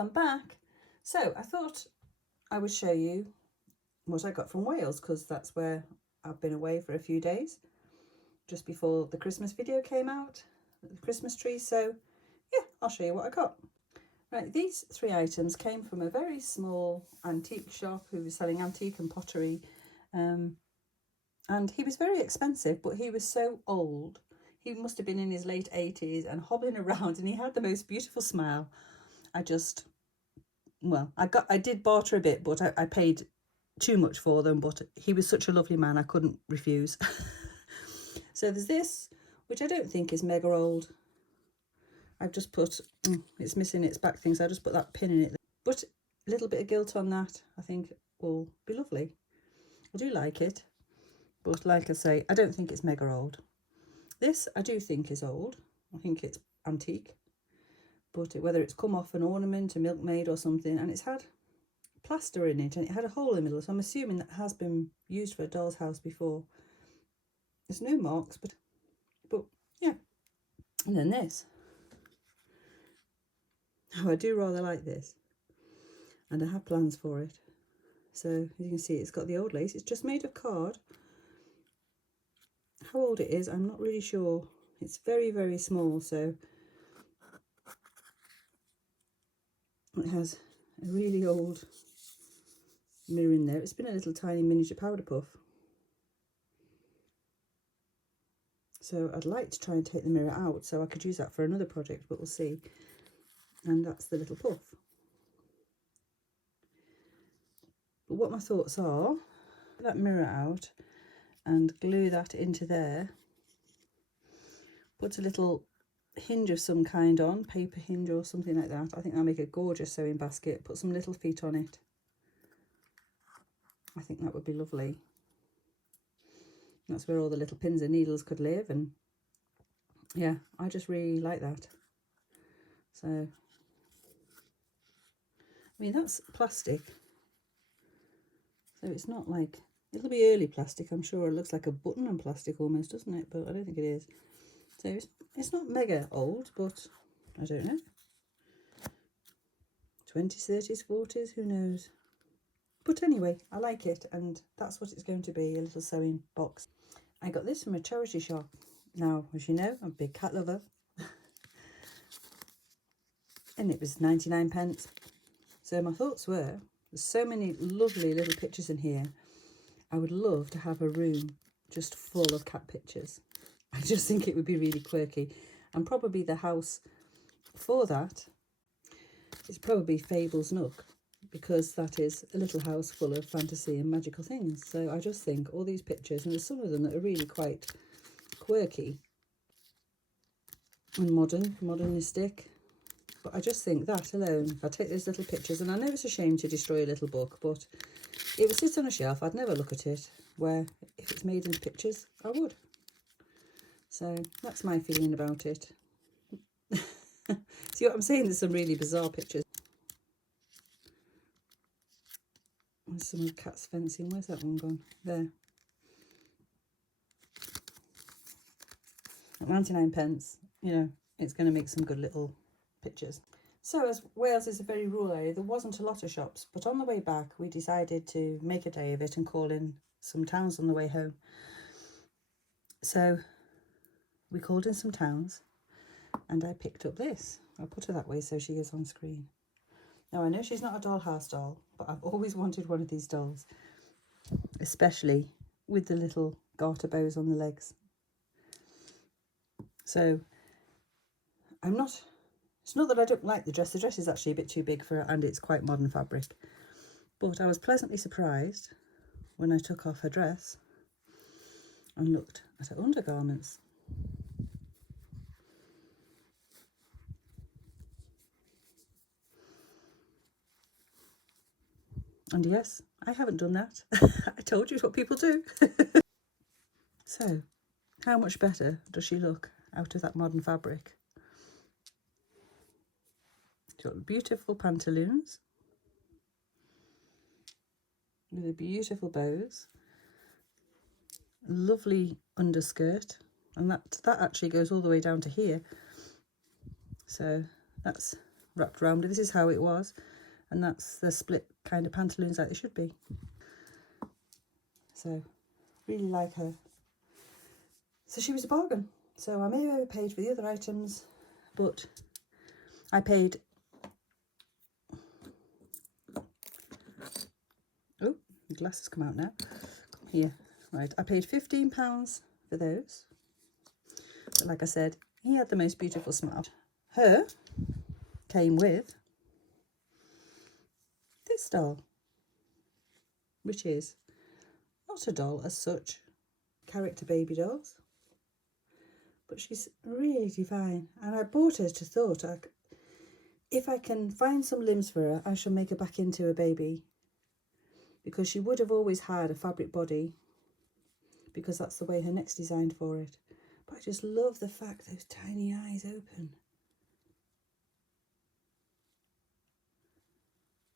I'm back. So I thought I would show you what I got from Wales, because that's where I've been away for a few days, just before the Christmas video came out, the Christmas tree. So yeah, I'll show you what I got. Right, these 3 items came from a very small antique shop who was selling antique and pottery. And he was very expensive, but he was so old. He must have been in his late 80s and hobbling around, and he had the most beautiful smile. I did barter a bit, but I paid too much for them, but he was such a lovely man, I couldn't refuse. So there's this, which I don't think is mega old. I've just put, it's missing its back thing, so I just put that pin in it. But a little bit of gilt on that, I think will be lovely. I do like it, but like I say, I don't think it's mega old. This I do think is old. I think it's antique, but whether it's come off an ornament, a milkmaid or something, and it's had plaster in it and it had a hole in the middle, so I'm assuming that has been used for a doll's house before. There's no marks, but yeah. And then this. Oh, I do rather like this, and I have plans for it. So as you can see, it's got the old lace. It's just made of card. How old it is, I'm not really sure. It's very, very small, so it has a really old mirror in there. It's been a little tiny miniature powder puff. So I'd like to try and take the mirror out so I could use that for another project, but we'll see. And that's the little puff. But what my thoughts are, put that mirror out and glue that into there. Put a little hinge of some kind on, paper hinge or something like that. I think that'll make a gorgeous sewing basket. Put some little feet on it. I think that would be lovely. That's where all the little pins and needles could live, and yeah, I just really like that. So, I mean, that's plastic, so it's not like, it'll be early plastic, I'm sure. It looks like a button on plastic almost, doesn't it? But I don't think it is. So it's not mega old, but I don't know. 20s, 30s, 40s, who knows? But anyway, I like it, and that's what it's going to be, a little sewing box. I got this from a charity shop. Now, as you know, I'm a big cat lover. And it was 99p. So my thoughts were, there's so many lovely little pictures in here. I would love to have a room just full of cat pictures. I just think it would be really quirky. And probably the house for that is probably Fable's Nook, because that is a little house full of fantasy and magical things. So I just think all these pictures, and there's some of them that are really quite quirky and modernistic. But I just think that alone, if I take those little pictures, and I know it's a shame to destroy a little book, but it would sit on a shelf, I'd never look at it, where if it's made into pictures, I would. So that's my feeling about it. See what I'm saying? There's some really bizarre pictures. There's some of the cats fencing. Where's that one gone? There. At 99p, you know, it's going to make some good little pictures. So as Wales is a very rural area, there wasn't a lot of shops, but on the way back we decided to make a day of it and call in some towns on the way home. So we called in some towns, and I picked up this. I'll put her that way so she is on screen. Now, I know she's not a dollhouse doll, but I've always wanted one of these dolls, especially with the little garter bows on the legs. So it's not that I don't like the dress. The dress is actually a bit too big for her, and it's quite modern fabric. But I was pleasantly surprised when I took off her dress and looked at her undergarments. And yes, I haven't done that. I told you it's what people do. So, how much better does she look out of that modern fabric? She's got beautiful pantaloons with the beautiful bows, lovely underskirt, and that actually goes all the way down to here. So that's wrapped around her. This is how it was, and that's the split kind of pantaloons like they should be. So really like her. So she was a bargain. So I may have overpaid for the other items, but I paid, oh, the glasses come out now. Come here. Right, I paid £15 for those. But like I said, he had the most beautiful smile. Her came with this doll, which is not a doll as such, character baby dolls, but she's really divine. And I bought her to thought, if I can find some limbs for her, I shall make her back into a baby, because she would have always had a fabric body, because that's the way her neck's designed for it. But I just love the fact those tiny eyes open.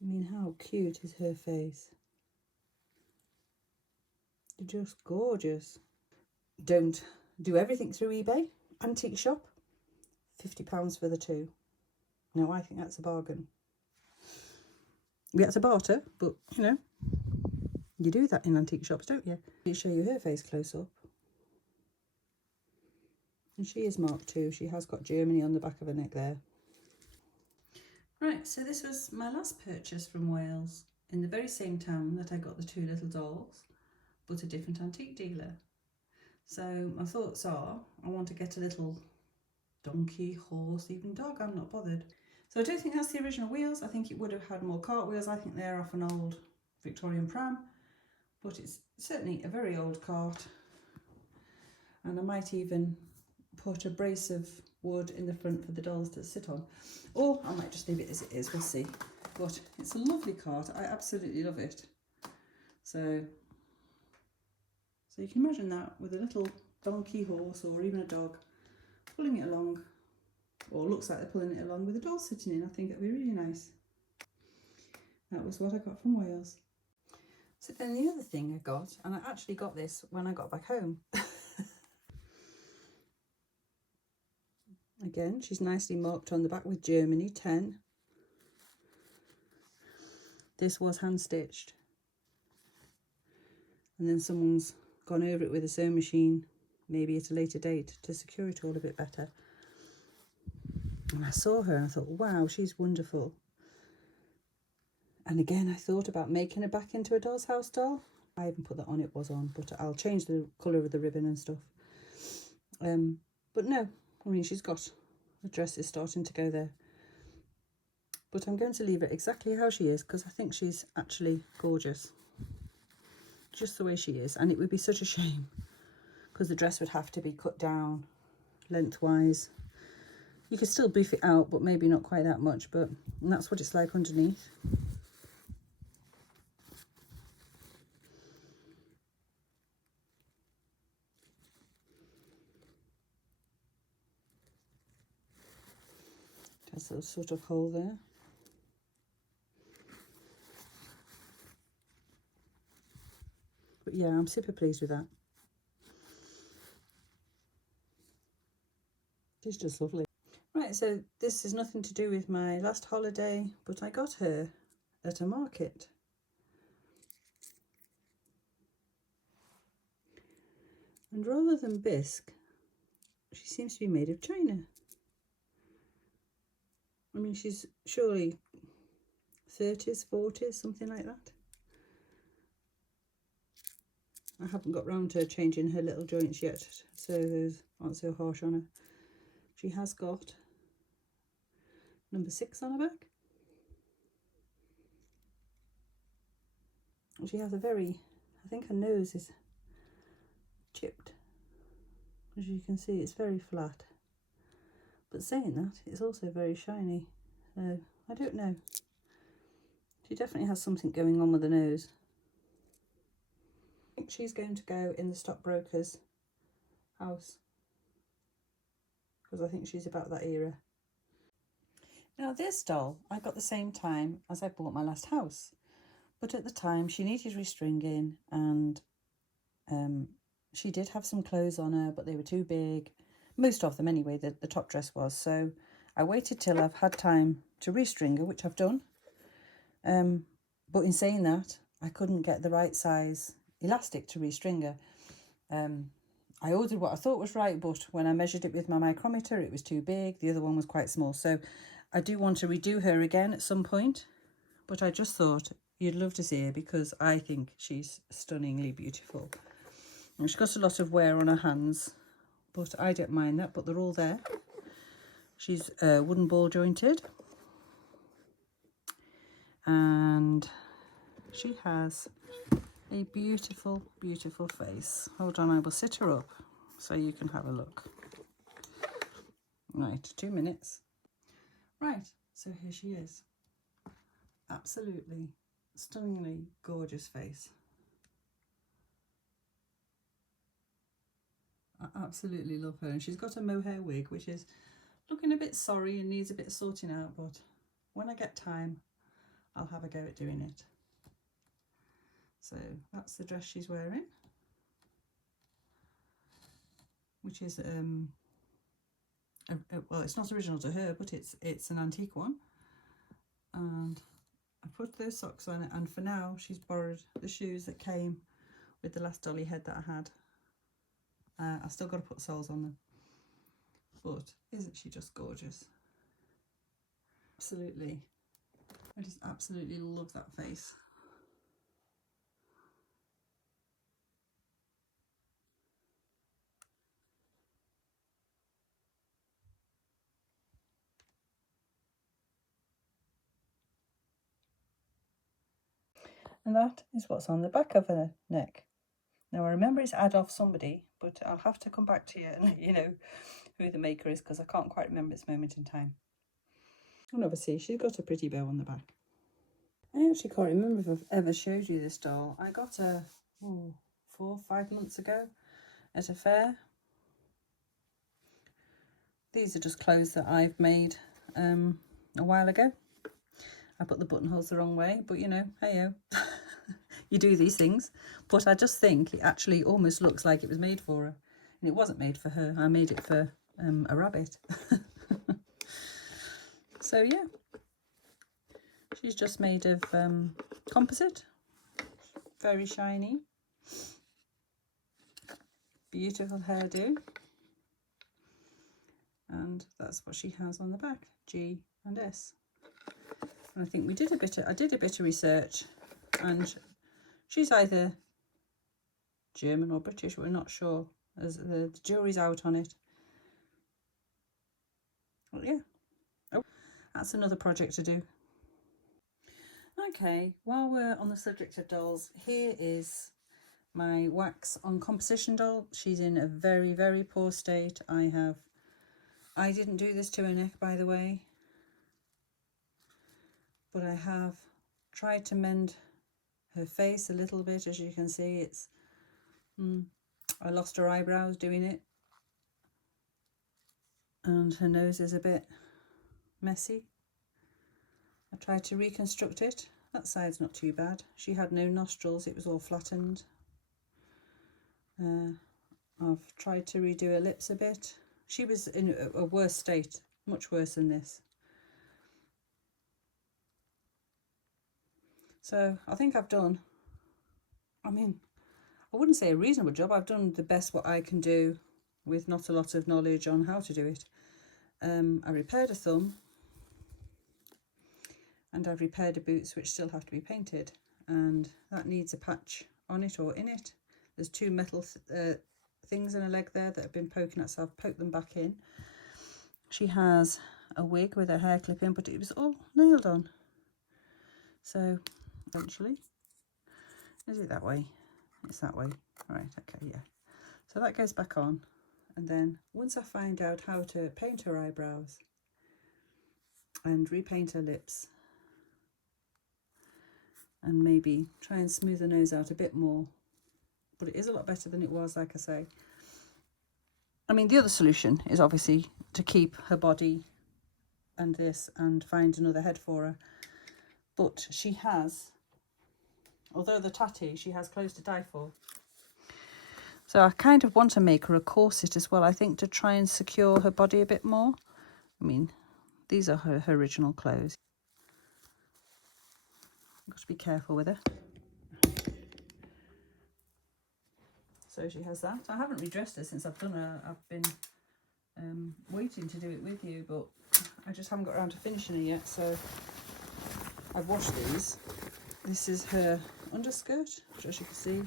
I mean, how cute is her face? They're just gorgeous. Don't do everything through eBay. Antique shop, £50 for the two. Now, I think that's a bargain. We had to barter, but, you know, you do that in antique shops, don't you? I'll show you her face close up. And she is marked too. She has got Germany on the back of her neck there. Right, so this was my last purchase from Wales, in the very same town that I got the two little dolls, but a different antique dealer. So my thoughts are, I want to get a little donkey, horse, even dog. I'm not bothered. So I don't think that's the original wheels. I think it would have had more cartwheels. I think they're off an old Victorian pram, but it's certainly a very old cart. And I might even put a brace of wood in the front for the dolls to sit on, or I might just leave it as it is, we'll see. But it's a lovely cart. I absolutely love it. So you can imagine that with a little donkey, horse, or even a dog pulling it along, or looks like they're pulling it along with a doll sitting in. I think it'd be really nice. That was what I got from Wales. So then the other thing I got, and I actually got this when I got back home. Again, she's nicely marked on the back with Germany 10. This was hand stitched, and then someone's gone over it with a sewing machine, maybe at a later date, to secure it all a bit better. And I saw her and I thought, wow, she's wonderful. And again, I thought about making her back into a doll's house doll. I haven't put that on, it was on, but I'll change the colour of the ribbon and stuff. But no, I mean, she's got the dresses starting to go there. But I'm going to leave it exactly how she is, because I think she's actually gorgeous. Just the way she is. And it would be such a shame, because the dress would have to be cut down lengthwise. You could still beef it out, but maybe not quite that much. But and that's what it's like underneath. There's a sort of hole there. But yeah, I'm super pleased with that. She's just lovely. Right, so this is nothing to do with my last holiday, but I got her at a market. And rather than bisque, she seems to be made of china. I mean, she's surely 30s, 40s, something like that. I haven't got round to changing her little joints yet, so those aren't so harsh on her. She has got number 6 on her back. She has a very, I think her nose is chipped. As you can see, it's very flat. But saying that, it's also very shiny. So, I don't know. She definitely has something going on with the nose. I think she's going to go in the stockbroker's house, because I think she's about that era. Now this doll I got the same time as I bought my last house, but at the time she needed restringing, and she did have some clothes on her, but they were too big, most of them anyway, the top dress was, so I waited till I've had time to restring her, which I've done. But in saying that, I couldn't get the right size elastic to restring her. I ordered what I thought was right, but when I measured it with my micrometer, it was too big. The other one was quite small. So I do want to redo her again at some point, but I just thought you'd love to see her because I think she's stunningly beautiful. And she's got a lot of wear on her hands, but I don't mind that, but they're all there. She's wooden ball jointed. And she has a beautiful, beautiful face. Hold on, I will sit her up so you can have a look. Right, 2 minutes. Right, so here she is. Absolutely, stunningly gorgeous face. I absolutely love her. And she's got a mohair wig, which is looking a bit sorry and needs a bit of sorting out, but when I get time, I'll have a go at doing it. So that's the dress she's wearing, which is well, it's not original to her, but it's an antique one. And I put those socks on it, and for now she's borrowed the shoes that came with the last dolly head that I had. I've still got to put soles on them, but isn't she just gorgeous? Absolutely. I just absolutely love that face. And that is what's on the back of her neck. Now I remember it's ad off somebody, but I'll have to come back to you and let you know who the maker is because I can't quite remember at this moment in time. And obviously she's got a pretty bow on the back. I actually can't remember if I've ever showed you this doll. I got her 4 or 5 months ago at a fair. These are just clothes that I've made a while ago. I put the buttonholes the wrong way, but you know, hey-o. You do these things. But I just think it actually almost looks like it was made for her. And it wasn't made for her. I made it for a rabbit. So yeah. She's just made of composite. Very shiny. Beautiful hairdo. And that's what she has on the back. G and S. And I think I did a bit of research, and she's either German or British, we're not sure, as the jury's out on it. But yeah, oh, that's another project to do. Okay, while we're on the subject of dolls, here is my wax on composition doll. She's in a very, very poor state. I didn't do this to her neck, by the way, but I have tried to mend her face a little bit. As you can see, it's I lost her eyebrows doing it, and her nose is a bit messy. I tried to reconstruct it. That side's not too bad. She had no nostrils, it was all flattened. I've tried to redo her lips a bit. She was in a worse state, much worse than this. So I think I've done, I mean, I wouldn't say a reasonable job. I've done the best what I can do with not a lot of knowledge on how to do it. I repaired a thumb, and I've repaired her boots, which still have to be painted, and that needs a patch on it or in it. There's 2 metal things in her leg there that have been poking out, so I've poked them back in. She has a wig with her hair clip in, but it was all nailed on. So eventually, is it that way? It's that way. Right, okay, yeah. So that goes back on, and then once I find out how to paint her eyebrows and repaint her lips, and maybe try and smooth the nose out a bit more, but it is a lot better than it was, like I say. I mean, the other solution is obviously to keep her body and this and find another head for her, but she has, although the tatty, she has clothes to die for. So I kind of want to make her a corset as well, I think, to try and secure her body a bit more. I mean, These are her original clothes. I've got to be careful with her. So she has that. I haven't redressed her since I've done her. I've been waiting to do it with you, but I just haven't got around to finishing her yet. So I've washed these. This is her underskirt, which, as you can see,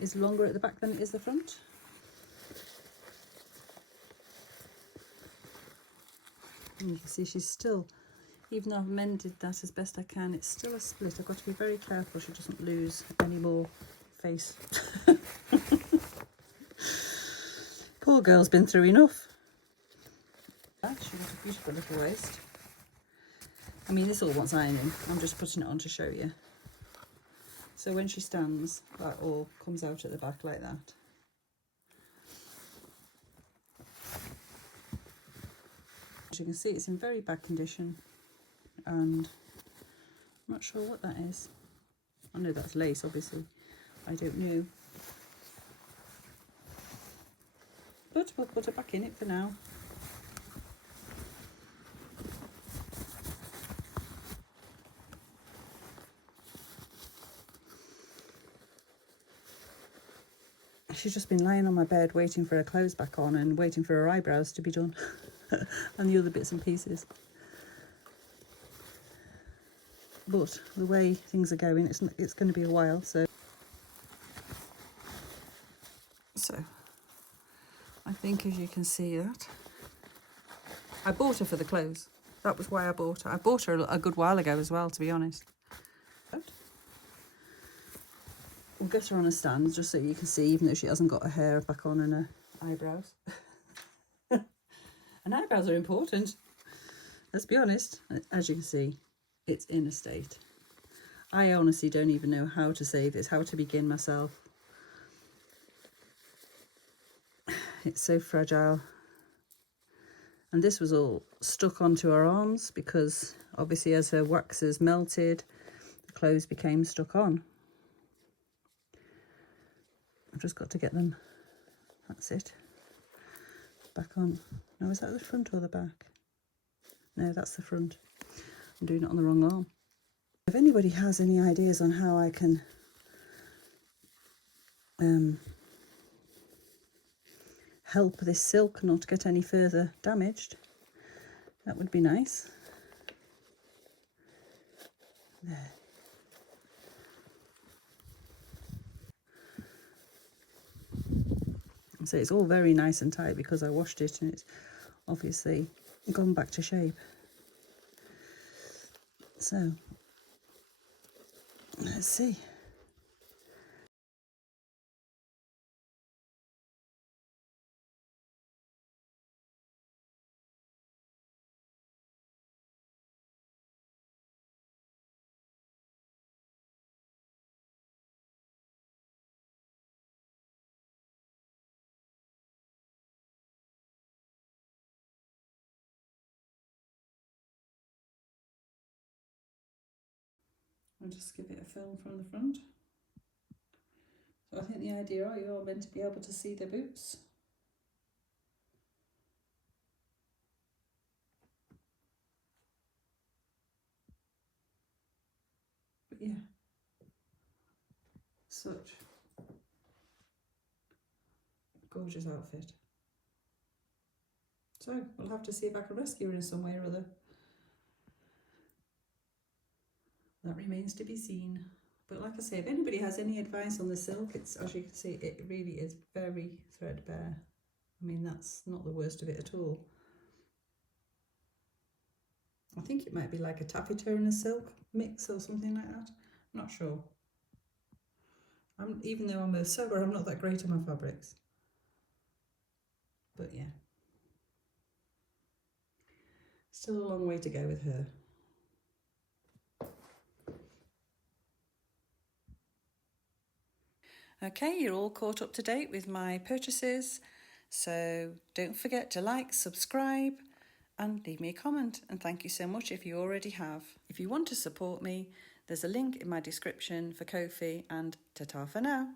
is longer at the back than it is the front. And you can see she's still, even though I've mended that as best I can, it's still a split. I've got to be very careful she doesn't lose any more face. Poor girl's been through enough. She's got a beautiful little waist. I mean, this all wants ironing. I'm just putting it on to show you. So when she stands, that all comes out at the back like that. As you can see, it's in very bad condition, and I'm not sure what that is. I know that's lace, obviously. I don't know. But we'll put her back in it for now. She's just been lying on my bed waiting for her clothes back on and waiting for her eyebrows to be done and the other bits and pieces. But the way things are going, it's going to be a while. So I think, as you can see, that I bought her for the clothes. That was why I bought her. I bought her a good while ago as well, to be honest. We'll get her on a stand just so you can see, even though she hasn't got her hair back on and her eyebrows. And eyebrows are important. Let's be honest. As you can see, it's in a state. I honestly don't even know how to save this, how to begin myself. It's so fragile. And this was all stuck onto her arms because obviously as her waxes melted, the clothes became stuck on. I've just got to get them, that's it, back on. Now, is that the front or the back? No, that's the front. I'm doing it on the wrong arm. If anybody has any ideas on how I can help this silk not get any further damaged, that would be nice. There. So it's all very nice and tight because I washed it and it's obviously gone back to shape. So let's see. I'll just give it a film from the front. So I think the idea are you're meant to be able to see the boots. But yeah, such a gorgeous outfit. So we'll have to see if I can rescue her in some way or other. That remains to be seen. But like I say, if anybody has any advice on the silk, it's, as you can see, it really is very threadbare. I mean, that's not the worst of it at all. I think it might be like a taffeta and a silk mix or something like that. I'm not sure. Even though I'm a sewer, I'm not that great on my fabrics. But yeah. Still a long way to go with her. Okay, you're all caught up to date with my purchases. So don't forget to like, subscribe, and leave me a comment. And thank you so much if you already have. If you want to support me, there's a link in my description for Ko-fi, and ta-ta for now.